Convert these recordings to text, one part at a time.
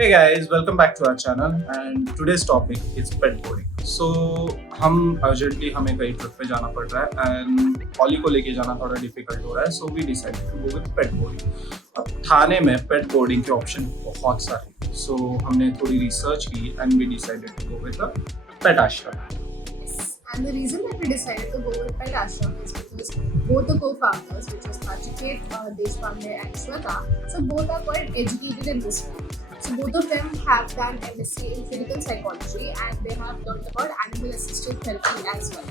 Hey guys, welcome back to our channel and today's topic is pet boarding. So हम urgently हमें कहीं trip पे जाना पड़ रहा है and ऑली को लेके जाना थोड़ा डिफिकल्ट हो रहा है, so we decided to go with pet boarding. अब थाने में pet boarding के ऑप्शन बहुत सारे हैं, so हमने थोड़ी रिसर्च की and we decided to go with a pet ashram. And the reason that we decided to go with Pet Ashram is because both the co-founders, which is Nachiket Deshpande and Shweta, so both are quite educated in this field. So both of them have done MSc in clinical psychology and they have learned about animal assisted therapy as well.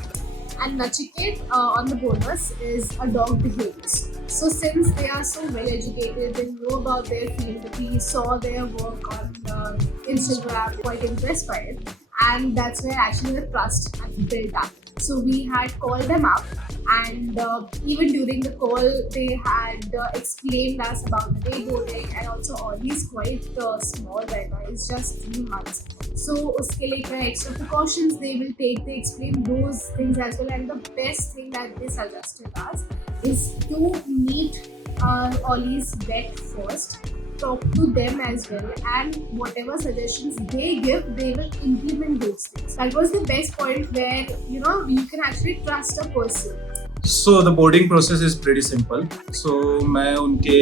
And Nachiket on the bonus is a dog behaviorist. So since they are so well educated, they know about their field. We saw their work on Instagram, quite impressed by it, and that's where actually the trust had built up. So we had called them up, and even during the call, they had explained us about the day boarding, and also Ollie is quite small right now. It's just 3 months. So uske liye extra precautions they will take. They explain those things as well, and the best thing that they suggested us is to meet Ollie's vet first, talk to them as well, and whatever suggestions they give, they will implement those things. That was the best point where you can actually trust a person. So the boarding process is pretty simple. So मैं उनके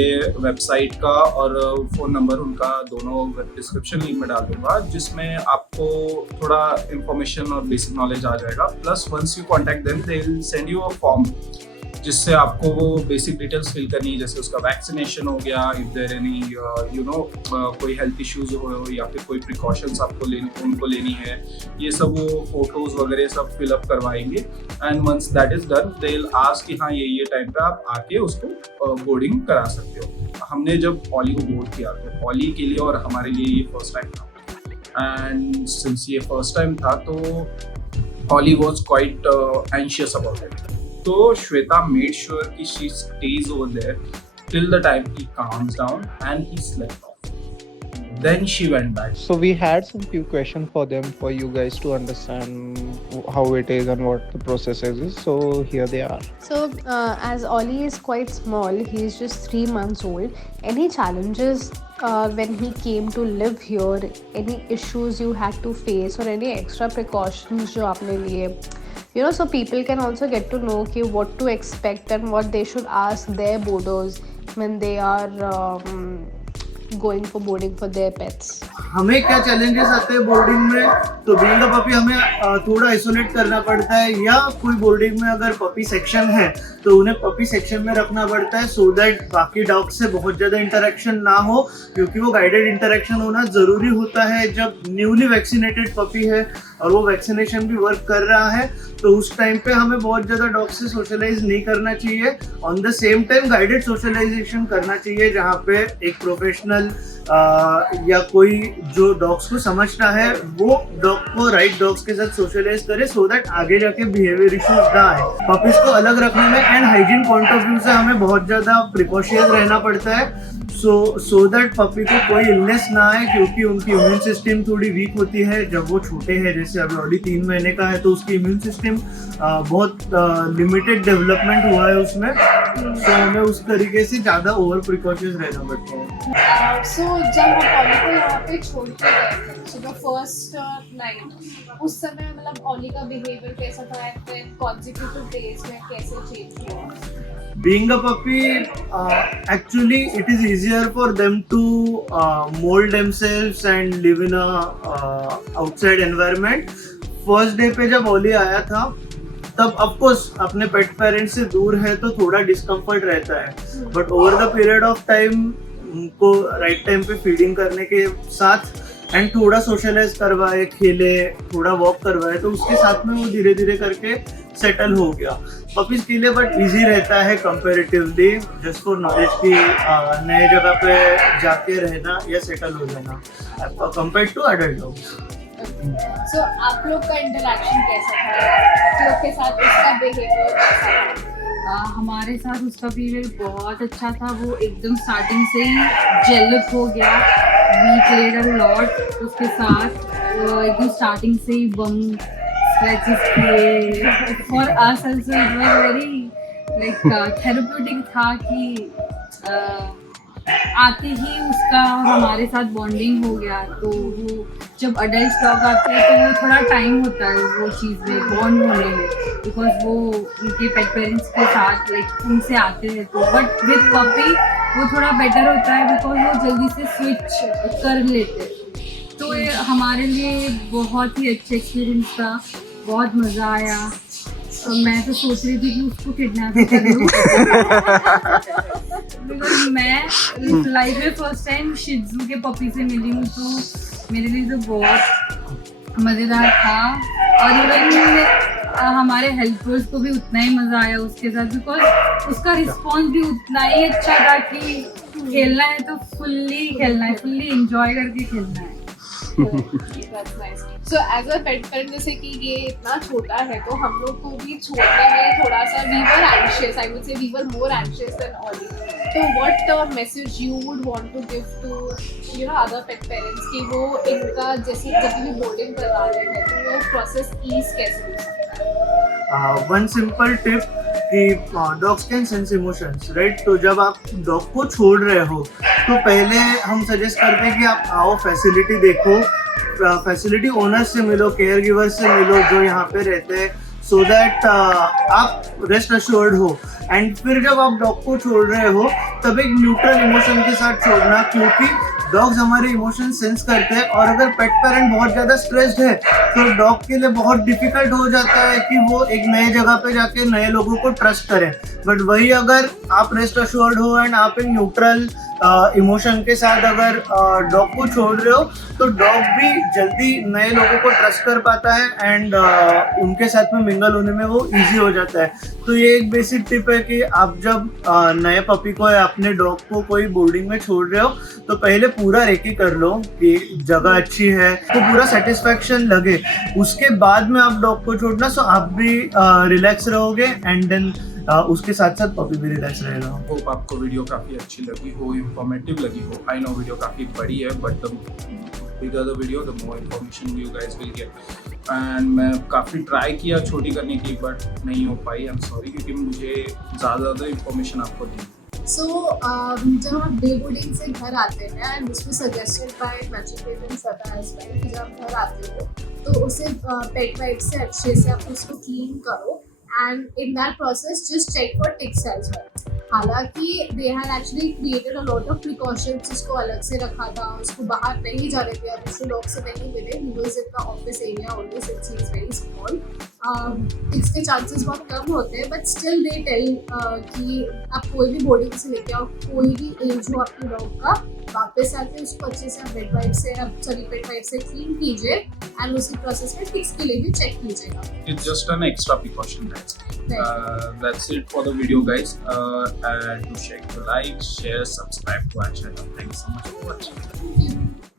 website का और phone number उनका दोनों description link में डाल दूंगा, जिसमें आपको थोड़ा इन्फॉर्मेशन और बेसिक नॉलेज आ जाएगा. Plus once you contact them they will send you a form जिससे आपको वो बेसिक डिटेल्स फिल करनी है, जैसे उसका वैक्सीनेशन हो गया, इफ देयर एनी कोई हेल्थ इश्यूज हो या फिर कोई प्रिकॉशंस आपको उनको लेनी है, ये सब वो फोटोज वगैरह सब फिलअप करवाएंगे. And once that is done they will ask कि हाँ ये टाइम पे आप आके उसको बोर्डिंग करा सकते हो. हमने जब ऑली को बोर्ड किया तो ऑली के लिए और हमारे लिए ये फर्स्ट टाइम था, एंड सिंस ये फर्स्ट टाइम था तो Olly was quite anxious about it. So Shweta made sure that she stays over there till the time he calms down and he slept off. Then she went back. So we had some few questions for them for you guys to understand how it is and what the process is. So here they are. So, as Ollie is quite small, he is just 3 months old. Any challenges when he came to live here? Any issues you had to face, or any extra precautions जो आपने लिए? So people can also get to know what to expect and what they should ask their boarders when they are going for boarding for their pets. हमें क्या challenges आते हैं boarding में, तो being a puppy हमें थोड़ा isolate करना पड़ता है, या कोई बोर्डिंग में अगर पपी सेक्शन है तो उन्हें पपी सेक्शन में रखना पड़ता है, सो दैट बाकी डॉग से बहुत ज़्यादा इंटरेक्शन ना हो, क्योंकि वो गाइडेड इंटरेक्शन होना ज़रूरी होता है जब न्यूली वैक्सीनेटेड पपी है और वो वैक्सीनेशन भी वर्क कर रहा है. तो उस टाइम पे हमें बहुत ज़्यादा डॉग से सोशलाइज नहीं करना चाहिए. On the same time guided socialisation करना चाहिए, जहाँ पे एक प्रोफेशनल या कोई जो डॉग्स को समझता है वो डॉग को राइट डॉग्स के साथ सोशलाइज करे, सो दैट आगे जाके बिहेवियर इश्यूज ना आए. पपीज को अलग रखने में and hygiene point of view से हमें बहुत ज़्यादा प्रिकॉशियस रहना पड़ता है, सो दैट पपी को कोई इलनेस ना आए, क्योंकि उनकी इम्यून सिस्टम थोड़ी वीक होती है जब वो छोटे हैं. जैसे अभी ऑलरेडी 3 महीने का है तो उसकी इम्यून सिस्टम बहुत लिमिटेड डेवलपमेंट हुआ है उसमें, तो हमें उस तरीके से ज़्यादा ओवर प्रिकॉशियस रहना पड़ता है. So जब हम ऑली को यहाँ पे छोड़ के गए थे, so the first night, उस समय मतलब ऑली का बिहेवियर कैसा था, फिर consecutive days में कैसे चेंज हुआ? Being a puppy, actually it is easier for them to mold themselves and live in a outside environment. First day पे जब ओली आया था तब ऑफकोर्स अपने पेट पेरेंट्स से दूर है तो थोड़ा डिस्कम्फर्ट रहता है, but over the period of time उनको राइट टाइम पे फीडिंग करने के साथ एंड थोड़ा सोशलाइज करवाए, खेले, थोड़ा वॉक करवाए, तो उसके साथ में वो धीरे धीरे करके सेटल हो गया. पपीज के लिए बट इजी रहता है कंपैरेटिवली, जस्ट फॉर नॉलेज की नए जगह पे जाके रहना या सेटल हो जाना compare to adult dogs. So आप लोग का इंटरेक्शन कैसा था, लोग के साथ उसका बिहेवियर कैसा था? हमारे साथ उसका बिहेवियर बहुत अच्छा था. वो एकदम स्टार्टिंग से ही जेलस हो गया. वी प्लेड अ लॉट उसके साथ, एकदम स्टार्टिंग से ही बम स्क्रैचेस किए. For us also it was very like therapeutic था कि आते ही उसका हमारे साथ बॉन्डिंग हो गया। तो वो जब अडल्ट डॉग आते हैं तो वो थोड़ा टाइम होता है वो चीज़ में बॉन्ड होने में, बिकॉज वो उनके पेट पेरेंट्स के साथ लाइक उनसे आते हैं। तो बट विद पपी वो थोड़ा बेटर होता है बिकॉज वो जल्दी से स्विच कर लेते हैं। तो ये हमारे लिए बहुत ही अच्छा एक्सपीरियंस था, बहुत मज़ा आया। मैं तो सोच रही थी कि उसको किडनैप कर लूँ बिकॉज मैं लाइफ में फर्स्ट टाइम शिज़ू के पपी से मिली हूँ, तो मेरे लिए तो बहुत मज़ेदार था। और इवन हमारे हेल्पर्स को भी उतना ही मज़ा आया उसके साथ, बिकॉज उसका रिस्पॉन्स भी उतना ही अच्छा था कि खेलना है तो फुल्ली खेलना है, फुल्ली इंजॉय करके खेलना है। That's nice. So as a pet parent, जैसे कि ये इतना छोटा है तो हम लोग को भी छोड़ने में थोड़ा सा we were anxious. I would say we were more anxious than Ollie. So what message you would want to give to other pet parents कि वो इनका जैसे जब भी बोर्डिंग करवा रहे हैं तो वो प्रोसेस ईज कैसे हो सकता है? वन सिंपल टिप कि dogs can sense emotions, right? तो जब आप डॉग को छोड़ रहे हो तो पहले हम सजेस्ट करते हैं कि आप आओ, फैसिलिटी देखो, फैसिलिटी ओनर से मिलो, केयर गिवर से मिलो जो यहाँ पे रहते हैं, सो दैट आप रेस्ट अश्योर्ड हो। एंड फिर जब आप डॉग को छोड़ रहे हो तब एक न्यूट्रल इमोशन के साथ छोड़ना, क्योंकि डॉग्स हमारे इमोशन सेंस करते हैं। और अगर पेट पेरेंट बहुत ज़्यादा स्ट्रेस्ड है तो डॉग के लिए बहुत डिफिकल्ट हो जाता है कि वो एक नए जगह पे जाके नए लोगों को ट्रस्ट करें। बट वही अगर आप रेस्ट अश्योर्ड हो एंड आप एक न्यूट्रल इमोशन के साथ अगर डॉग को छोड़ रहे हो तो डॉग भी जल्दी नए लोगों को ट्रस्ट कर पाता है एंड उनके साथ में मिंगल होने में वो इजी हो जाता है। तो ये एक बेसिक टिप है कि आप जब नए पपी को या अपने डॉग को कोई बोर्डिंग में छोड़ रहे हो तो पहले पूरा रेकी कर लो कि जगह अच्छी है, तो पूरा सेटिस्फैक्शन लगे, उसके बाद में आप डॉग को छोड़ना, सो आप भी रिलैक्स रहोगे एंड देन उसके साथ साथ पपी भी रिलैक्स रहेगा। होप आपको वीडियो काफ़ी अच्छी लगी हो, इंफॉर्मेटिव लगी हो। आई नो वीडियो काफ़ी बड़ी है but the bigger the video the more information you guys will get. And मैं काफ़ी ट्राई किया छोटी करने की बट नहीं हो पाई, आई एम सॉरी, क्योंकि मुझे ज़्यादा इन्फॉर्मेशन आपको दी। So जब आप डे बोर्डिंग से घर आते हैं and this was suggested by Nachiket and सदा एज वेल, कि जब आप घर आते हो तो उसे पेट वाइप से अच्छे से आप उसको क्लीन करो and in that process just check for ticks as well। हालांकि they had actually created a lot of precautions, उसको अलग से रखा था, उसको बाहर नहीं जाने दिया, दूसरे लोग से नहीं मिले, he was in the office area only since he is very small। Ticks के चांसेस बहुत कम होते हैं बट स्टिल दे टेल कि आप कोई भी बोर्डिंग से लेके आओ, कोई भी एज हो आपके डॉग का, वापस आके उसको अच्छे से पेट वाइप से क्लीन कीजिए एंड उसी प्रोसेस में टिक्स के लिए भी चेक कीजिएगा। It's just an extra precaution, guys. That's it for the video, guys. And do share, like, share, subscribe to our channel. Thanks so much for watching. Thank you.